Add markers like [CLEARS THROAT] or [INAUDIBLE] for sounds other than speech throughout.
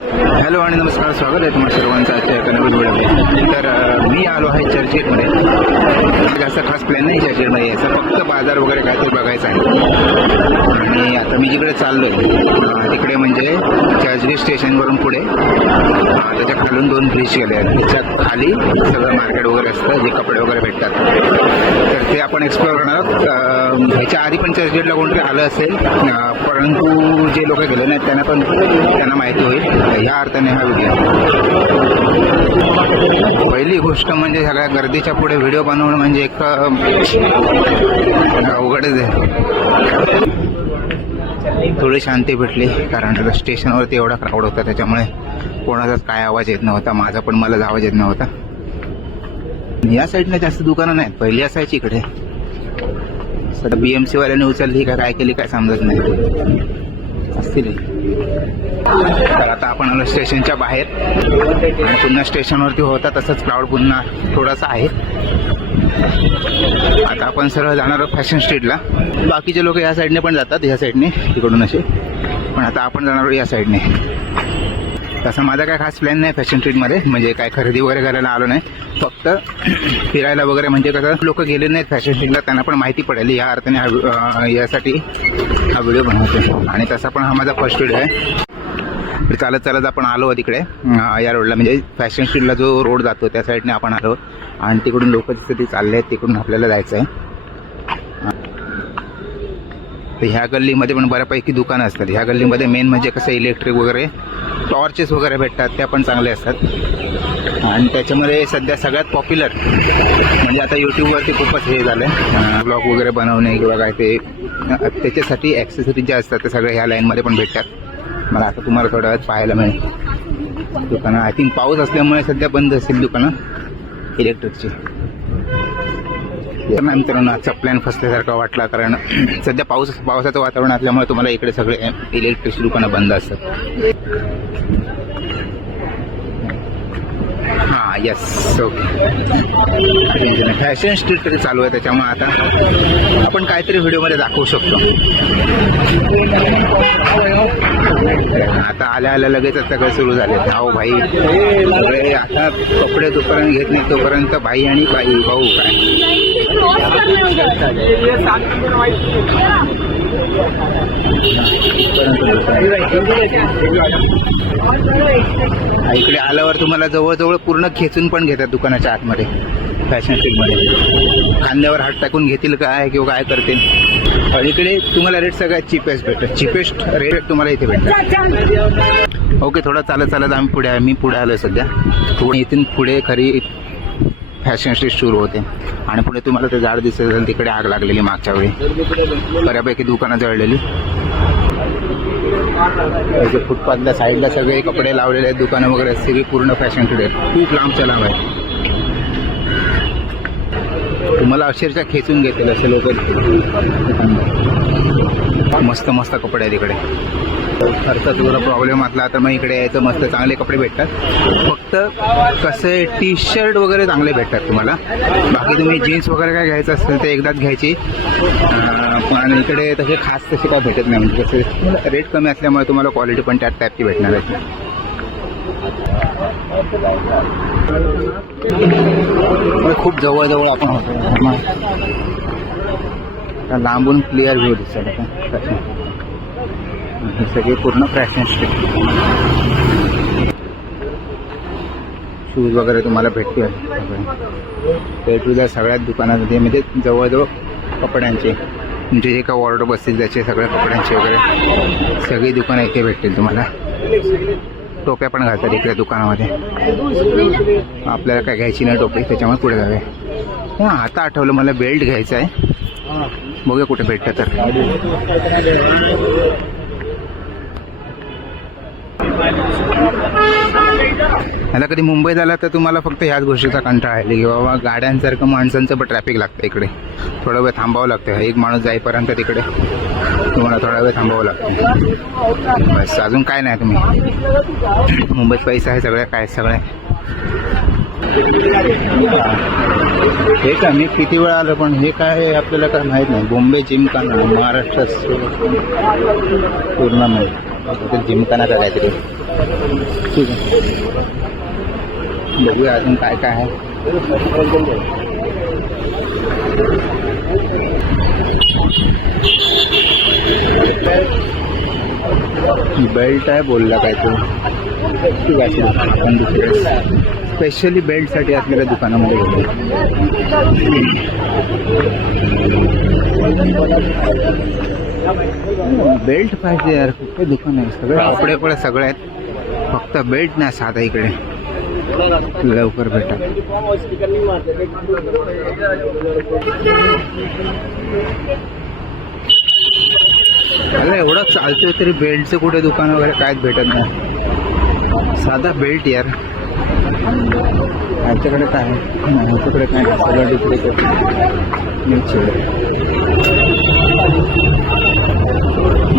Yeah. Hello आणि नमस्कार स्वागत आहे तुम्हाला सर्वांचं आजच्या एका नवीन व्हिडिओमध्ये. तर मी आलो आहे चर्चगेटमध्ये. जास्त खास प्लॅन नाही चर्चगेटमध्ये यायचा फक्त बाजार वगैरे काहीतरी बघायचं आहे. आणि आता मी जिकडे चाललो आहे तिकडे म्हणजे चर्चगेट स्टेशनवरून पुढे त्याच्या खालून दोन ब्रिज गेले आहेत. त्याच्यात खाली सगळं मार्केट वगैरे असतं जे कपडे वगैरे भेटतात. तर ते आपण एक्सप्लोअर करणार आहोत. ह्याच्या आधी पण चर्चगेटला कोणतरी आलं असेल परंतु जे लोक गेले नाहीत त्यांना पण त्यांना माहिती होईल. ह्या अर्थाने हा व्हिडिओ पहिली गोष्ट म्हणजे सगळ्या गर्दीच्या पुढे व्हिडिओ बनवणं म्हणजे एक अवघडच आहे. थोडी शांती भेटली कारण स्टेशनवरती एवढा क्राऊड होता त्याच्यामुळे कोणाचाच काय आवाज येत नव्हता माझा पण मलाच आवाज येत नव्हता. या साईडला जास्त दुकानं नाहीत पहिली असायची इकडे. सध्या बीएमसी वाल्याने उचलली का काय केली काय समजत नाही. असतील तर आता आपण आलो स्टेशनच्या बाहेर. आणि पुन्हा स्टेशनवरती होता तसंच क्राऊड पुन्हा थोडासा आहे. आता आपण सरळ जाणार आहोत फॅशन स्ट्रीटला बाकीचे लोक या साईडने पण जातात या साईडने तिकडून असे. पण आता आपण जाणार आहोत या साईडने तसा माझा काय खास प्लॅन नाही फॅशन स्ट्रीटमध्ये म्हणजे काय खरेदी वगैरे करायला आलो नाही. फक्त [CLEARS THROAT] फिरायला वगैरे म्हणजे कसं लोक गेले नाहीत फॅशन स्ट्रीटला त्यांना पण माहिती पडेल. या अर्थाने हा यासाठी हा व्हिडिओ बनवतो. आणि तसा पण हा माझा फर्स्ट व्हिडिओ आहे. चालत चालत आपण आलो तिकडे या रोडला म्हणजे फॅशन स्ट्रीटला जो रोड जातो त्या साईडने आपण आलो. आणि तिकडून लोक तिथे चालले आहेत तिकडून आपल्याला जायचं आहे तर ह्या गल्लीमध्ये पण बऱ्यापैकी दुकानं असतात. ह्या गल्लीमध्ये मेन म्हणजे कसं इलेक्ट्रिक वगैरे टॉर्चेस वगैरे भेटतात त्या पण चांगले असतात. आणि त्याच्यामध्ये सध्या सगळ्यात पॉप्युलर म्हणजे आता यूट्यूबवरती खूपच हे झालं आहे ब्लॉग वगैरे बनवणे किंवा काय ते त्याच्यासाठी ॲक्सेसरीज ज्या असतात त्या सगळ्या ह्या लाईनमध्ये पण भेटतात. मला आता तुम्हाला थोड्या पाहायला मिळेल. दुकानं आय थिंक पाऊस असल्यामुळे सध्या बंद असेल दुकानं इलेक्ट्रिकची तर मित्रांनो आजचा प्लॅन फसल्यासारखा वाटला कारण [CLEARS THROAT] सध्या पाऊस पावसाचं वातावरण असल्यामुळे तुम्हाला इकडे सगळे इलेक्ट्रिक दुकानं बंद असतात. हां येस ओके फॅशन स्ट्रीट तरी चालू आहे त्याच्यामुळे आता आपण काहीतरी व्हिडिओमध्ये दाखवू शकतो. आता आल्या आल्या लगेचच सगळं सुरू झाले. भाऊ भाई सगळे आता कपडे दुकान घेत नाही तोपर्यंत भाई आणि बाई भाऊ काय? इकडे आल्यावर तुम्हाला जवळजवळ पूर्ण खेचून पण घेतात दुकानाच्या आतमध्ये फॅशन स्ट्रीटमध्ये खांद्यावर हात टाकून घेतील काय किंवा काय करतील. इकडे तुम्हाला रेट सगळ्यात चिपेस्ट भेटतात. चिपेस्ट रेट तुम्हाला इथे भेटतात. ओके थोडा चालत चालत आम्ही पुढे आहे. मी पुढे आलो सध्या. थोडं इथून पुढे खरी फॅशन स्ट्रीट सुरू होते. आणि पुढे तुम्हाला ते झाड दिसत असेल तिकडे आग लागलेली मागच्या वेळी. बऱ्यापैकी दुकानं जळलेली. फुटपाथल्या साईडला सगळे कपडे लावलेले आहेत दुकानं वगैरे सगळी पूर्ण फॅशन स्ट्रीट आहे खूप लांबच्या लांब आहे. तुम्हाला अक्षरशः खेचून घेतील असे लोक. मस्त मस्त कपडे आहेत इकडे. खर्चाचा जरा प्रॉब्लेम असला तर मग इकडे यायचं मस्त चांगले कपडे भेटतात. फक्त कसे टी शर्ट वगैरे चांगले भेटतात तुम्हाला. बाकी तुम्ही जीन्स वगैरे काय घ्यायचं असेल ते एकदाच घ्यायची. पण इकडे तसे खास तसे काय भेटत नाही. म्हणजे कसे रेट कमी असल्यामुळे तुम्हाला क्वालिटी पण त्याच टाईपची भेटणार आहे. खूप जवळजवळ आपण होतो. लांबून क्लिअर व्ह्यू दिसत हे सगळे पूर्ण फॅशन शूज वगैरे तुम्हाला भेटतील. ते टू सगळ्याच दुकानामध्ये म्हणजे जवळजवळ कपड्यांचे म्हणजे जे काय ऑर्डर बसतील त्याचे सगळ्या कपड्यांचे वगैरे सगळी दुकानं इथे भेटतील तुम्हाला. टोप्या पण घालतात इकडे दुकानामध्ये. आपल्याला काय घ्यायची नाही टोपी त्याच्यामुळे पुढे जावे हां आता आठवलं मला बेल्ट घ्यायचा आहे. बघूया कुठे भेटतं तर. ह्याला कधी मुंबईत आला तर तुम्हाला फक्त ह्याच गोष्टीचा कंटाळा आहे की बाबा गाड्यांसारखं माणसांचं पण ट्रॅफिक लागतं इकडे. थोडा वेळ थांबावं लागतं. एक माणूस जाईपर्यंत तिकडे. तुम्हाला थोडा वेळ थांबावं लागतं. बस अजून काय नाही तुम्ही. मुंबईत पैसा आहे सगळ्या काय सगळ्या हे का मी किती वेळा आलो, पण हे काय आपल्याला काय माहित नाही. बॉम्बे जिमखाना महाराष्ट्रात पूर्ण माहित. जिमखाना का काहीतरी? ठीक आहे. बघूया अजून काय काय आहे. बेल्ट आहे बोलला काय तो. ठीक आहे दुसऱ्या स्पेशली बेल्टसाठी असलेल्या दुकानामध्ये बेल्ट पाहिजे यार कुठे दुकान आहे? सगळे कपडे पण सगळे आहेत. फक्त बेल्ट नाही साधा इकडे. लवकर भेटा. अरे एवढं चालतोय तरी बेल्टचं कुठे दुकान वगैरे कायच भेटत नाही. साधा बेल्ट यार. आमच्याकडे काय? आहे? आमच्याकडे काय? सगळं डुप्लिकेट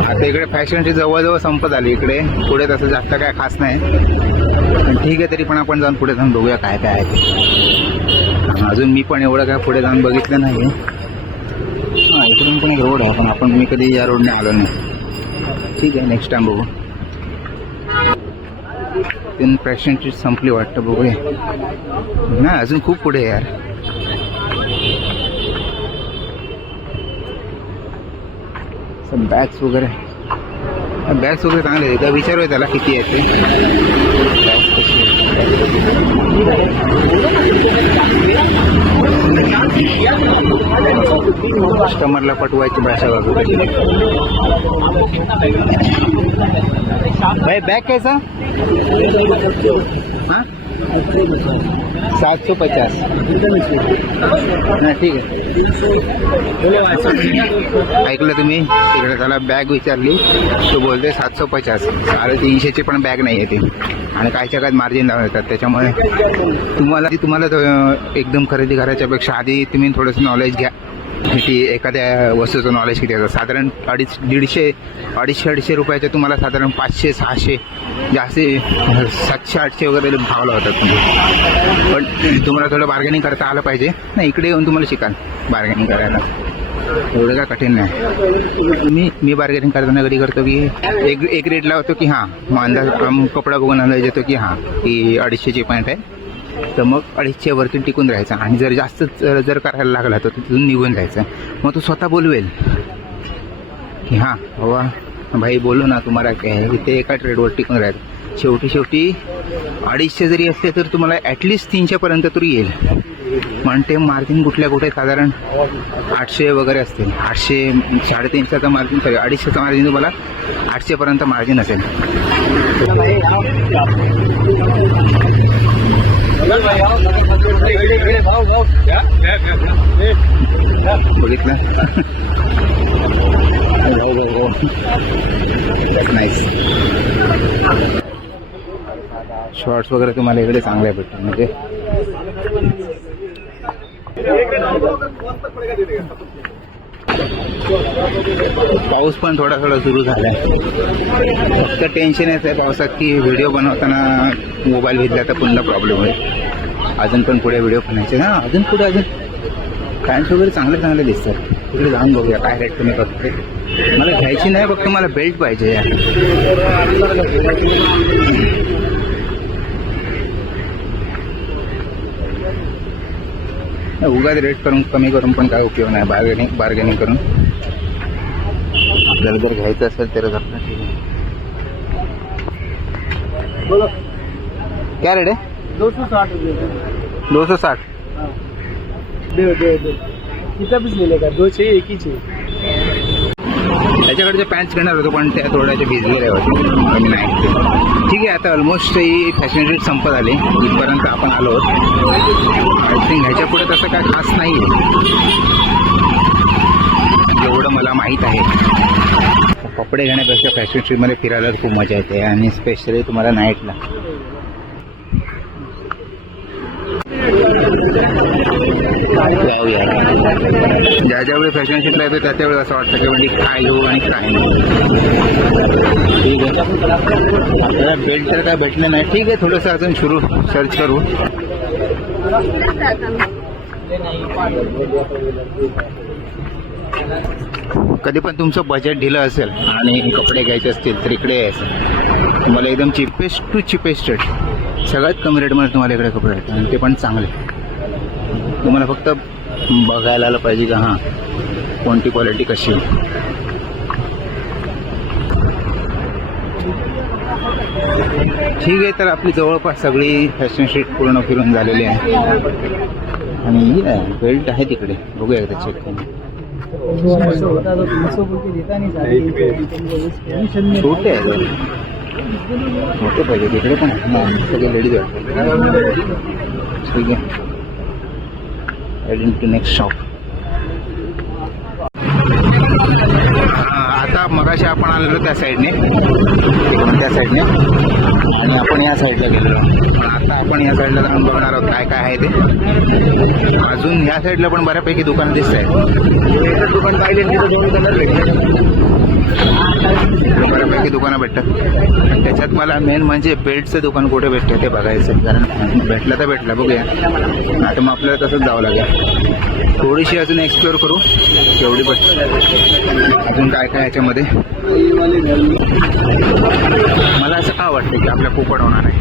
आता इकडे फॅशनची जवळजवळ संपत आली इकडे पुढे तसं जास्त काय खास नाही. पण ठीक आहे तरी पण आपण जाऊन पुढे जाऊन बघूया काय काय आहे अजून मी पण एवढं काय पुढे जाऊन बघितलं नाही हां इकडून पण एक रोड आहे पण आपण मी कधी या रोडने आलो नाही. ठीक आहे नेक्स्ट टाइम बघू. तीन फॅशनची संपली वाटतं बघूया. नाही अजून खूप पुढे यार. बॅग्स वगैरे. बॅग्स वगैरे चांगले आहेत. विचारूया त्याला किती आहे ते. कस्टमरला पटवायची भाषा बघू भाई बॅग कैसा? सातशे सात सौ पचास। हा ठीक आहे ऐकलं तुम्ही? तिकडे त्याला बॅग विचारली. तो बोलते सातशे पचास. साडेतीनशेची पण बॅग नाही आहे ती. आणि कायच्या काय मार्जिन लावून येतात त्याच्यामुळे तुम्हाला तुम्हाला एकदम खरेदी करायच्यापेक्षा आधी तुम्ही थोडंसं नॉलेज घ्या. ती एखाद्या वस्तूचं नॉलेज किती असतं? साधारण अडीच दीडशे अडीचशे अडीचशे रुपयाचे तुम्हाला साधारण पाचशे सहाशे जास्ती सातशे आठशे वगैरे भाव लावतात तुम्ही म्हणजे. पण तुम्हाला थोडं बार्गेनिंग करता आलं पाहिजे. नाही इकडे येऊन तुम्हाला शिकाल बार्गेनिंग करायला. एवढं काय कठीण नाही. मी मी बार्गेनिंग करताना कधी करतो की एक एक रेट लावतो की हां मग अंदाज कपडा बघून अंदाज येतो की हां की अडीचशेची पॉईंट आहे. तर मग अडीचशेवरती टिकून राहायचं. आणि जर जास्त जर करायला लागला तर तिथून निघून जायचं. मग तो स्वतः बोलवेल. की हां बाबा भाई बोलू ना तुम्हाला काय आहे इथे एका ट्रेडवर टिकून राहायचं. शेवटी शेवटी अडीचशे जरी असले तर तुम्हाला ॲटलिस्ट तीनशेपर्यंत तरी येईल. म्हणते मार्जिन कुठल्या कुठे साधारण आठशे वगैरे असतील. आठशे साडेतीनशेचा मार्जिन सॉरी अडीचशेचा मार्जिन तुम्हाला आठशेपर्यंत मार्जिन असेल. बघितलं हो हो हो नाईस शॉर्ट्स वगैरे तुम्हाला इकडे चांगले भेटतात म्हणजे. पाऊस पण थोडा थोडा सुरू झाला आहे फक्त टेन्शन येत आहे पावसात की व्हिडिओ बनवताना मोबाईल घेतला तर पुन्हा प्रॉब्लेम होईल. अजून पण पुढे व्हिडिओ बनायचे ना? अजून पुढे अजून. फॅन्स वगैरे चांगले चांगले दिसतात. तिकडे जाऊन बघूया काय रेट तुम्ही बघते. मला घ्यायची नाही फक्त मला बेल्ट पाहिजे यार उगाच रेट करून कमी करून पण काय उपयोग नाही बार्गेनिंग बार्गेनिंग करून. आपल्याला जर घ्यायचं असेल तर आपलं ठीक आहे क्या रेट आहे? दो सौ साठ. रुपये दो सौ साठ दे दे दे कितना पीस मिलेगा दो चाहिए एक ही चाहिए त्याच्याकडचे पॅन्ट्स घेणार होतो पण त्या थोड्याचे भिजलेल्या होते कमी नाही. ठीक आहे आता ऑलमोस्ट ही फॅशन संपत आली. इथपर्यंत आपण आलो आय थिंक ह्याच्या पुढे तसं काय खास नाही आहे मला माहीत आहे. कपडे घेण्यापेक्षा फॅशन स्ट्रीटमध्ये फिरायला खूप मजा येते आणि स्पेशली तुम्हाला नाईटला ज्या ज्यावेळी फॅशन शूटला येतो त्या त्यावेळी असं वाटतं की म्हणजे काय घेऊ आणि काय नाही. आपल्याला बेल्ट तर काय भेटलं नाही. ठीक आहे थोडंसं अजून सुरू सर्च करू. कधी पण तुमचं बजेट ढिलं असेल आणि कपडे घ्यायचे असतील तर इकडे यायचं. तुम्हाला एकदम चिपेस्ट टू चिपेस्ट रेट सगळ्यात कमी रेटमध्ये तुम्हाला इकडे कपडे आहेत आणि ते पण चांगले. तुम्हाला फक्त बघायला आलं पाहिजे का हां कोणती क्वालिटी कशी आहे. ठीक आहे तर आपली जवळपास सगळी फॅशन स्ट्रीट पूर्ण फिरून झालेली आहे. आणि बेल्ट आहे तिकडे. बघूया एकदा चेक करून. छोटे मोठे पाहिजे तिकडे पण सगळे लेडीज ठीक आहे टू नेक्स्ट शॉप आता मगाशी आपण आलेलो त्या साईडने. त्या साईडने. आणि आपण या साईडला गेलेलो आता आपण या साईडला जाऊन बघणार आहोत काय काय आहे ते. अजून ह्या साईडला पण बऱ्यापैकी दुकानं दिसत आहेत. दुकान पाहिले बऱ्यापैकी दुकानं भेटतात. त्याच्यात मला मेन म्हणजे बेल्टचं दुकान कुठे भेटतं ते बघायचं कारण भेटलं तर भेटलं बघूया. आता मग आपल्याला तसंच जावं लागेल. थोडीशी अजून एक्सप्लोअर करू. केवढी बस अजून काय काय याच्यामध्ये? मला असं का वाटतं की आपल्या कोकण होणार आहे?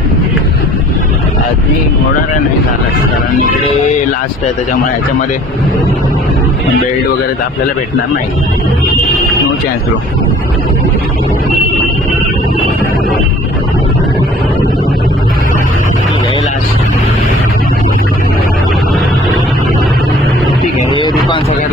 आधी होणार आहे नाही झालं. कारण इकडे लास्ट आहे त्याच्यामुळे याच्यामध्ये बेल्ट वगैरे तर आपल्याला भेटणार नाही. नो चान्स ब्रो हे लास्ट ठीक आहे हे दुकान सगळ्यात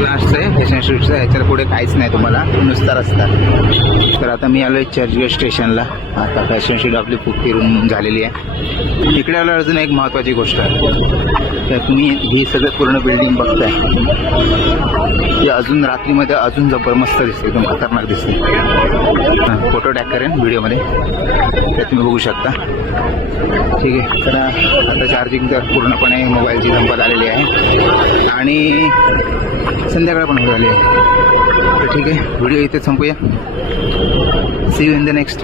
लास्टचं ह्याच्या पुढे काहीच नाही तुम्हाला. नुसता रस्ता. तर आता मी आलोय चर्चगेट स्टेशनला. आता फॅशन शूट आपली फिरून झालेली आहे. इकडे आलं अजून एक महत्त्वाची गोष्ट. आहे तर तुम्ही ही सगळं पूर्ण बिल्डिंग बघताय. ती अजून रात्रीमध्ये अजून जबरमस्त दिसते एकदम खतरनाक दिसते फोटो टॅग करेन व्हिडिओमध्ये ते तुम्ही बघू शकता. ठीक आहे. तर आता चार्जिंग तर पूर्णपणे मोबाईलची संपत आलेली आहे. आणि संध्याकाळ पण होत आली आहे. ठीक आहे. व्हिडिओ इथे संपूया. See you in the next